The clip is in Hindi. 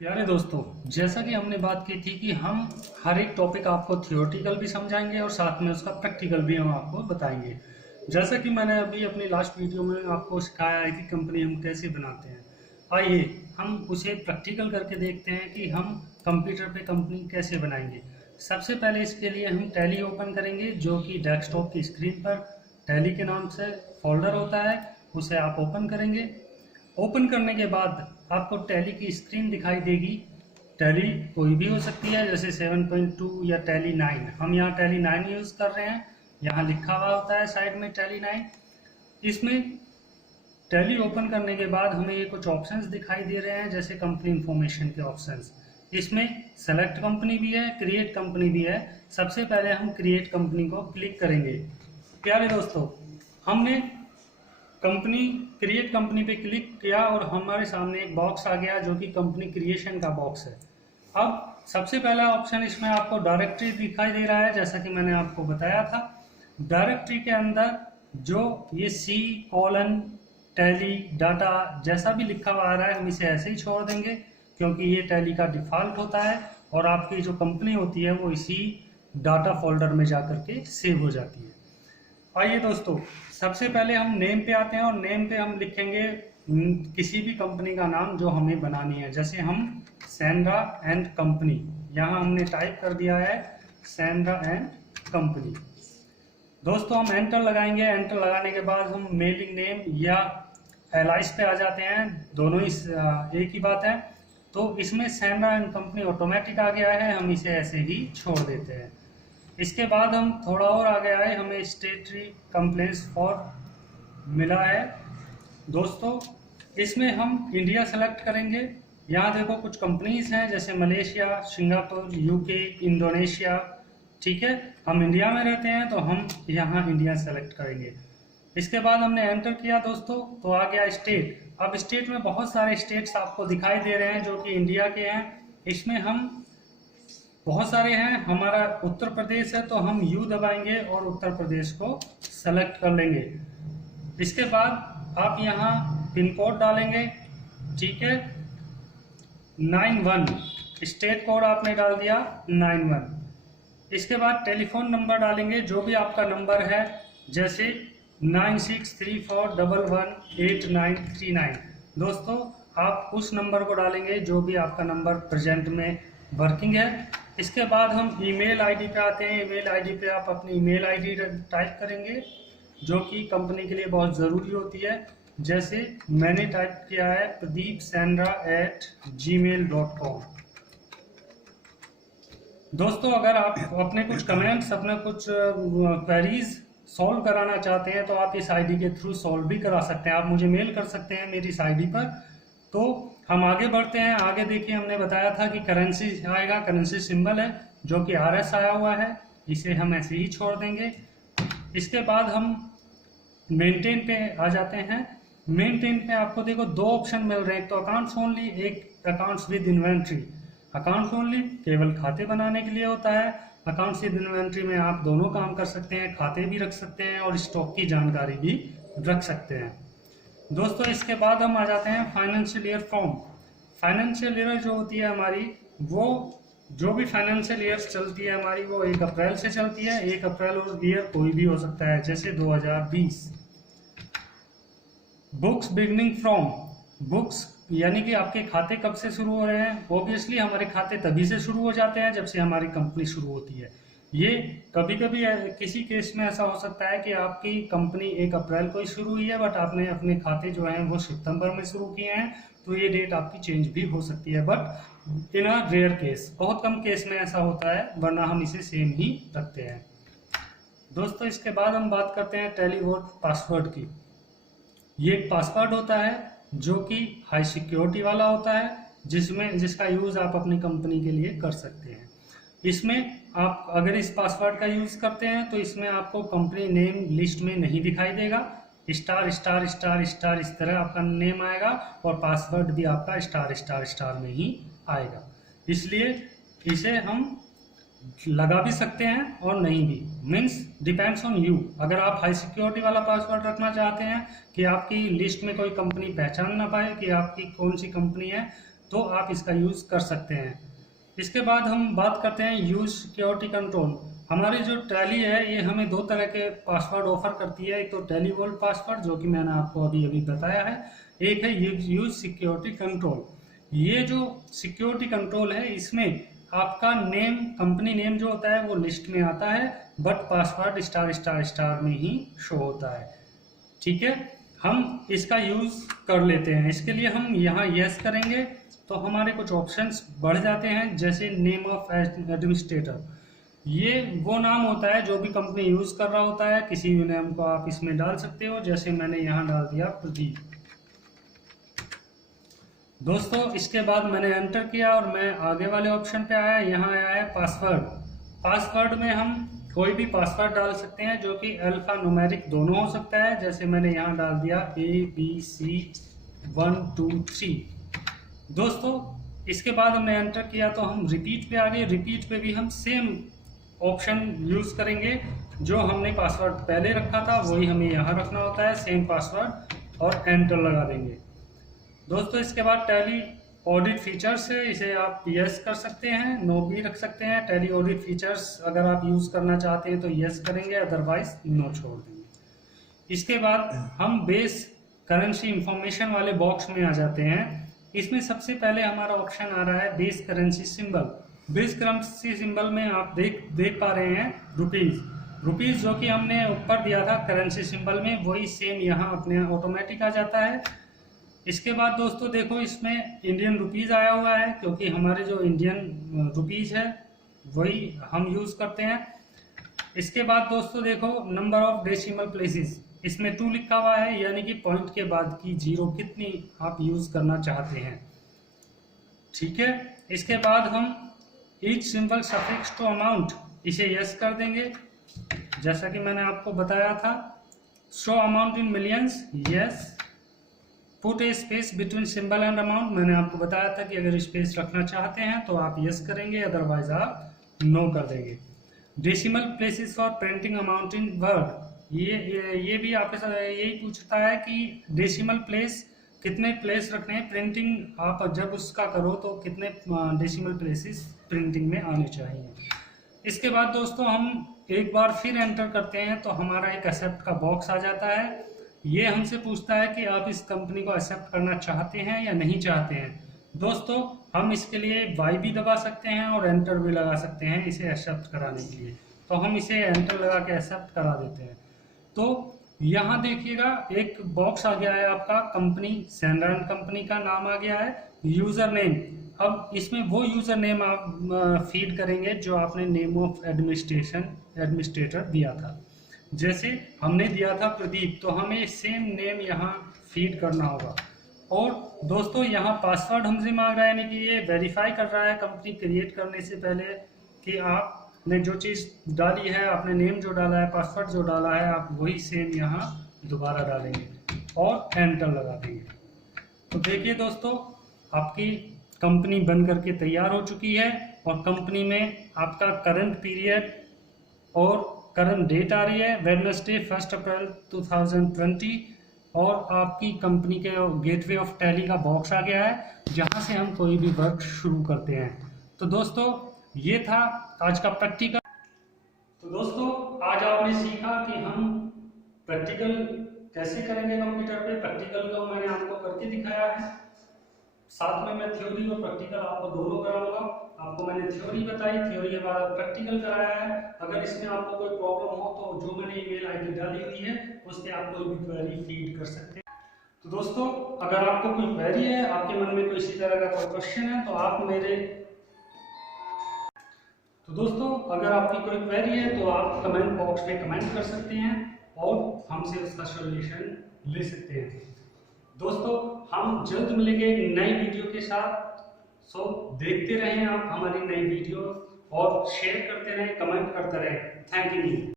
प्यारे दोस्तों, जैसा कि हमने बात की थी कि हम हर एक टॉपिक आपको थियोरेटिकल भी समझाएंगे और साथ में उसका प्रैक्टिकल भी हम आपको बताएंगे। जैसा कि मैंने अभी अपनी लास्ट वीडियो में आपको सिखाया है कि कंपनी हम कैसे बनाते हैं, आइए हम उसे प्रैक्टिकल करके देखते हैं कि हम कंप्यूटर पे कंपनी कैसे बनाएंगे। सबसे पहले इसके लिए हम टैली ओपन करेंगे, जो कि डेस्कटॉप की स्क्रीन पर टैली के नाम से फोल्डर होता है, उसे आप ओपन करेंगे। ओपन करने के बाद आपको टैली की स्क्रीन दिखाई देगी। टैली कोई भी हो सकती है, जैसे 7.2 या टैली 9। हम यहाँ टैली 9 यूज़ कर रहे हैं। यहाँ लिखा हुआ होता है साइड में टैली 9। इसमें टैली ओपन करने के बाद हमें ये कुछ ऑप्शंस दिखाई दे रहे हैं, जैसे कंपनी इंफॉर्मेशन के ऑप्शंस। इसमें सेलेक्ट कंपनी भी है, क्रिएट कंपनी भी है। सबसे पहले हम क्रिएट कंपनी को क्लिक करेंगे। प्यारे दोस्तों, हमने कंपनी क्रिएट कंपनी पे क्लिक किया और हमारे सामने एक बॉक्स आ गया, जो कि कंपनी क्रिएशन का बॉक्स है। अब सबसे पहला ऑप्शन इसमें आपको डायरेक्टरी दिखाई दे रहा है, जैसा कि मैंने आपको बताया था। डायरेक्टरी के अंदर जो ये C: टैली डाटा जैसा भी लिखा हुआ आ रहा है, हम इसे ऐसे ही छोड़ देंगे, क्योंकि ये टैली का डिफ़ॉल्ट होता है और आपकी जो कंपनी होती है वो इसी डाटा फोल्डर में जा करके सेव हो जाती है। आइए दोस्तों, सबसे पहले हम नेम पे आते हैं और नेम पे हम लिखेंगे किसी भी कंपनी का नाम जो हमें बनानी है। जैसे हम सैंड्रा एंड कंपनी, यहाँ हमने टाइप कर दिया है सैंड्रा एंड कंपनी। दोस्तों, हम एंटर लगाएंगे। एंटर लगाने के बाद हम मेलिंग नेम या एलाइस पे आ जाते हैं, दोनों ही एक ही बात है। तो इसमें सैंड्रा एंड कंपनी ऑटोमेटिक आ गया है, हम इसे ऐसे ही छोड़ देते हैं। इसके बाद हम थोड़ा और आगे आए, हमें स्टेटरी कंप्लेंट्स फॉर मिला है। दोस्तों, इसमें हम इंडिया सेलेक्ट करेंगे। यहाँ देखो कुछ कंपनीज हैं, जैसे मलेशिया, सिंगापुर, यूके, इंडोनेशिया। ठीक है, हम इंडिया में रहते हैं तो हम यहाँ इंडिया सेलेक्ट करेंगे। इसके बाद हमने एंटर किया दोस्तों, तो आ गया स्टेट। अब स्टेट में बहुत सारे स्टेट्स आपको दिखाई दे रहे हैं जो कि इंडिया के हैं। इसमें हम बहुत सारे हैं, हमारा उत्तर प्रदेश है तो हम यू दबाएंगे और उत्तर प्रदेश को सेलेक्ट कर लेंगे। इसके बाद आप यहाँ पिन कोड डालेंगे। ठीक है, 91 स्टेट कोड आपने डाल दिया 91। इसके बाद टेलीफोन नंबर डालेंगे, जो भी आपका नंबर है, जैसे 9634118939। दोस्तों, आप उस नंबर को डालेंगे जो भी आपका नंबर प्रेजेंट में वर्किंग है। इसके बाद हम ईमेल आईडी पे आते हैं। ईमेल आईडी पे आप अपनी ईमेल आईडी टाइप करेंगे, जो कि कंपनी के लिए बहुत ज़रूरी होती है। जैसे मैंने टाइप किया है pradeepsandra@gmail.com। दोस्तों, अगर आप अपने कुछ कमेंट्स, अपने कुछ क्वेरीज सॉल्व कराना चाहते हैं तो आप इस आईडी के थ्रू सॉल्व भी करा सकते हैं। आप मुझे मेल कर सकते हैं मेरी इस आईडी पर। तो हम आगे बढ़ते हैं। आगे देखिए, हमने बताया था कि करेंसी आएगा, करेंसी सिंबल है जो कि RS आया हुआ है, इसे हम ऐसे ही छोड़ देंगे। इसके बाद हम मेंटेन पे आ जाते हैं। मेंटेन पे आपको देखो दो ऑप्शन मिल रहे हैं, एक तो अकाउंट्स ओनली, एक accounts with inventory. Accounts only केवल खाते बनाने के लिए होता है। अकाउंट्स विद इन्वेंट्री में आप दोनों काम कर सकते हैं, खाते भी रख सकते हैं और स्टॉक की जानकारी भी रख सकते हैं। दोस्तों, इसके बाद हम आ जाते हैं financial year form. Financial year जो होती है हमारी, वो जो भी फाइनेंशियल ईयर चलती है हमारी, वो 1 अप्रैल से चलती है। 1 अप्रैल और ईयर कोई भी हो सकता है, जैसे 2020। बुक्स बिगनिंग फ्रॉम, बुक्स यानी कि आपके खाते कब से शुरू हो रहे हैं। ऑब्वियसली हमारे खाते तभी से शुरू हो जाते हैं जब से हमारी कंपनी शुरू होती है। ये कभी कभी किसी केस में ऐसा हो सकता है कि आपकी कंपनी 1 अप्रैल को ही शुरू हुई है, बट आपने अपने खाते जो हैं वो सितंबर में शुरू किए हैं, तो ये डेट आपकी चेंज भी हो सकती है। But in a rare case, बहुत कम केस में ऐसा होता है, वरना हम इसे सेम ही रखते हैं। दोस्तों, इसके बाद हम बात करते हैं टेलीवोट पासवर्ड की। ये एक पासवर्ड होता है जो कि हाई सिक्योरिटी वाला होता है, जिसका यूज़ आप अपनी कंपनी के लिए कर सकते हैं। इसमें आप अगर इस पासवर्ड का यूज़ करते हैं तो इसमें आपको कंपनी नेम लिस्ट में नहीं दिखाई देगा। स्टार स्टार स्टार स्टार इस तरह आपका नेम आएगा और पासवर्ड भी आपका स्टार स्टार स्टार में ही आएगा। इसलिए इसे हम लगा भी सकते हैं और नहीं भी, मीन्स डिपेंड्स ऑन यू। अगर आप हाई सिक्योरिटी वाला पासवर्ड रखना चाहते हैं कि आपकी लिस्ट में कोई कंपनी पहचान ना पाए कि आपकी कौन सी कंपनी है, तो आप इसका यूज़ कर सकते हैं। इसके बाद हम बात करते हैं यूज सिक्योरिटी कंट्रोल। हमारी जो टैली है ये हमें दो तरह के पासवर्ड ऑफर करती है। एक तो टैली वोल्ट पासवर्ड जो कि मैंने आपको अभी अभी बताया है, एक है यूज सिक्योरिटी कंट्रोल। ये जो सिक्योरिटी कंट्रोल है इसमें आपका नेम, कंपनी नेम जो होता है वो लिस्ट में आता है, but password star star star में ही शो होता है। ठीक है, हम इसका यूज कर लेते हैं। इसके लिए हम यहाँ यस करेंगे तो हमारे कुछ ऑप्शंस बढ़ जाते हैं, जैसे नेम ऑफ एडमिनिस्ट्रेटर। ये वो नाम होता है जो भी कंपनी यूज कर रहा होता है, किसी भी नेम को आप इसमें डाल सकते हो। जैसे मैंने यहाँ डाल दिया प्रदीप। दोस्तों इसके बाद मैंने एंटर किया और मैं आगे वाले ऑप्शन पे आया। यहाँ आया है पासवर्ड। पासवर्ड में हम कोई भी पासवर्ड डाल सकते हैं जो कि अल्फा न्यूमेरिक दोनों हो सकता है। जैसे मैंने यहाँ डाल दिया ABC123। दोस्तों इसके बाद हमने एंटर किया तो हम रिपीट पे आ गए। रिपीट पे भी हम सेम ऑप्शन यूज करेंगे, जो हमने पासवर्ड पहले रखा था वही हमें यहाँ रखना होता है, सेम पासवर्ड, और एंटर लगा देंगे। दोस्तों इसके बाद टैली ऑडिट फीचर्स है, इसे आप यस कर सकते हैं, नो भी रख सकते हैं। टैली ऑडिट फीचर्स अगर आप यूज़ करना चाहते हैं तो यस करेंगे, अदरवाइज नो छोड़ देंगे। इसके बाद हम बेस करेंसी इंफॉर्मेशन वाले बॉक्स में आ जाते हैं। इसमें सबसे पहले हमारा ऑप्शन आ रहा है base currency symbol. Base currency symbol में आप देख पा रहे हैं रुपीज़ जो कि हमने ऊपर दिया था करेंसी सिंबल में, वही सेम यहाँ अपने ऑटोमेटिक आ जाता है। इसके बाद दोस्तों देखो इसमें इंडियन रुपीज़ आया हुआ है, क्योंकि हमारे जो इंडियन रुपीज़ है वही हम यूज़ करते हैं। इसके बाद दोस्तों देखो नंबर ऑफ डेसिमल प्लेसेस, इसमें 2 लिखा हुआ है, यानी कि पॉइंट के बाद की जीरो कितनी आप यूज़ करना चाहते हैं। ठीक है, इसके बाद हम each symbol suffix to amount, इसे यस कर देंगे। जैसा कि मैंने आपको बताया था, show amount in millions, yes. Put a space between symbol and amount, मैंने आपको बताया था कि अगर स्पेस रखना चाहते हैं तो आप यस करेंगे, अदरवाइज आप नो कर देंगे। Decimal places for printing amount in word, ये भी आपके साथ यही पूछता है कि डेसिमल प्लेस कितने प्लेस रखने हैं, प्रिंटिंग आप जब उसका करो तो कितने डेसिमल प्लेसेस प्रिंटिंग में आने चाहिए। इसके बाद दोस्तों हम एक बार फिर एंटर करते हैं तो हमारा एक एक्सेप्ट का बॉक्स आ जाता है। ये हमसे पूछता है कि आप इस कंपनी को एक्सेप्ट करना चाहते हैं या नहीं चाहते हैं। दोस्तों हम इसके लिए वाई भी दबा सकते हैं और एंटर भी लगा सकते हैं इसे एक्सेप्ट कराने के लिए। तो हम इसे एंटर लगा के एक्सेप्ट करा देते हैं। तो यहाँ देखिएगा एक बॉक्स आ गया है, आपका कंपनी सैनरैन कंपनी का नाम आ गया है, यूजर नेम। अब इसमें वो यूजर नेम आप फीड करेंगे जो आपने नेम ऑफ एडमिनिस्ट्रेटर दिया था। जैसे हमने दिया था प्रदीप, तो हमें सेम नेम यहाँ फीड करना होगा। और दोस्तों यहाँ पासवर्ड हमसे मांग रहा है, यानी कि ये वेरीफाई कर रहा है कंपनी क्रिएट करने से पहले कि आपने जो चीज़ डाली है, आपने नेम जो डाला है, पासवर्ड जो डाला है, आप वही सेम यहाँ दोबारा डालेंगे और एंटर लगा देंगे। तो देखिए दोस्तों आपकी कंपनी बन करके तैयार हो चुकी है, और कंपनी में आपका करंट पीरियड और करंट डेट आ रही है वेडनेसडे 1 अप्रैल 2020, और आपकी कंपनी के गेटवे ऑफ टैली का बॉक्स आ गया है जहां से हम कोई भी वर्क शुरू करते हैं। तो दोस्तों ये था आज का प्रैक्टिकल। तो दोस्तों आज आपने सीखा कि हम प्रैक्टिकल कैसे करेंगे कंप्यूटर पे। प्रैक्टिकल को मैंने आपको करके दिखाया है, साथ में मैं थ्योरी और प्रैक्टिकल आपको दोनों कराऊंगा। आपको मैंने थ्योरी बताई, थ्योरी के बाद प्रैक्टिकल कराया है। अगर इसमें आपको कोई प्रॉब्लम हो तो जो मैंने ईमेल आईडी डाली हुई है उस पर आप कोई भी क्वेरी फीड कर सकते हैं। तो दोस्तों अगर आपको कोई क्वेरी है, आपके मन में कोई इसी तरह का कोई क्वेश्चन है, तो आप अगर आपकी कोई क्वेरी है तो आप कमेंट बॉक्स में कमेंट कर सकते हैं और हमसे उसका सॉल्यूशन ले सकते हैं। दोस्तों हम जल्द मिलेंगे एक नई वीडियो के साथ। सो देखते रहें आप हमारी नई वीडियो और शेयर करते रहें, कमेंट करते रहें। Thank you.